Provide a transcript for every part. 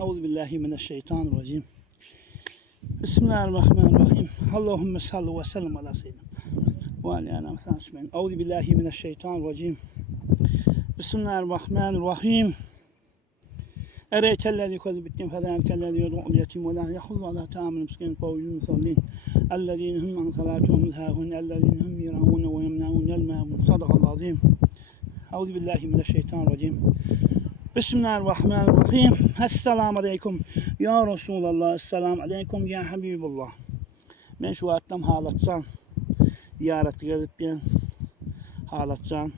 Euzubillahimineşşeytanirracim. Bismillahirrahmanirrahim. Allahümme salli ve sellem ala seyyidina ve aleyna mesajmen. Euzubillahimineşşeytanirracim. Bismillahirrahmanirrahim. Ereytellezi yukazi bittin fezâlikellezi yed'u'l yetim ve lâ yahuddu alâ ta'amil miskin fevcûn musallin. Ellezîne hum an salâtuhum zâhûn. Ellezîne hum yirâûne ve yemna'ûnel mâ'ûn. Sadakallâhu azîm. Euzubillahimineşşeytanirracim. Bismillahirrahmanirrahim. Esselamu aleyküm ya Resulallah. Esselamu aleyküm ya Habibullah. Ben şu atlam halatcan ziyaret gelip ben halatcan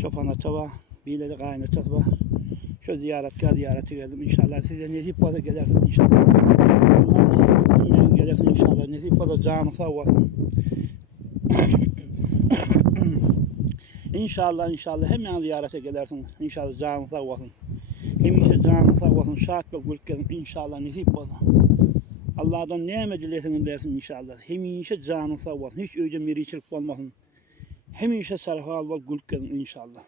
çopan atava bileri kaynatı var. Şu ziyarete geldim inşallah. Size nesip bana gelirsin inşallah. Allah gelirsin inşallah. Nesip bana canı sağ olsun. İnşallah hemen ziyarete gelirsin. İnşallah canı sağ olsun. Hemişe canı sağ olsun. Şahat ve gülkerim inşallah nasip bana. Allah'tan ne dilerseniz versin inşallah. Hemişe canı sağ olsun. Hiç öyle miriçilik olmasın. Hemişe sarfal ve gülkerim inşallah.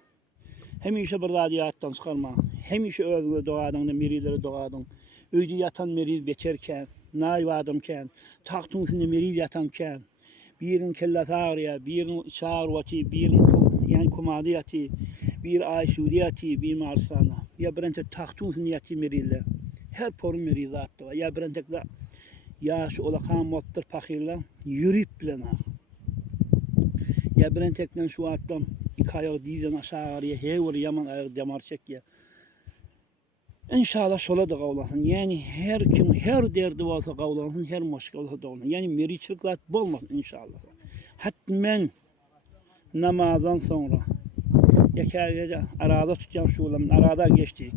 Hemişe bir radiyattan çıkarma. Hemişe özüne doğadın da mirileri doğadın. Öyle yatan miriz beçerken, nay adamken, tahtın üstünde miriz yatanken, birinin kellesi ağrıya, birinin çağırvatı, birinin yani kumadiyatı, bir ayşudiyatı, bir marsana. Ya birente tahtın üstünde yatı miriler. Her porun mirizi attı var. Ya birentekler yaşı olakam mottur pakirler, yürüyüp bilen ağır. Ya birentekten şu atlam, iki ayağı dizden aşağı ağrıya, hevur yaman ayağı damar çekiyor. İnşallah şola da kavlasın. Yani her kim, her derdi olsa kavlasın, her moşka olsa da olsun. Yani meriçilikler bolmasın inşallah. Hatmen namazdan sonra, ya arada tutacağım şu olanın, arada geçti.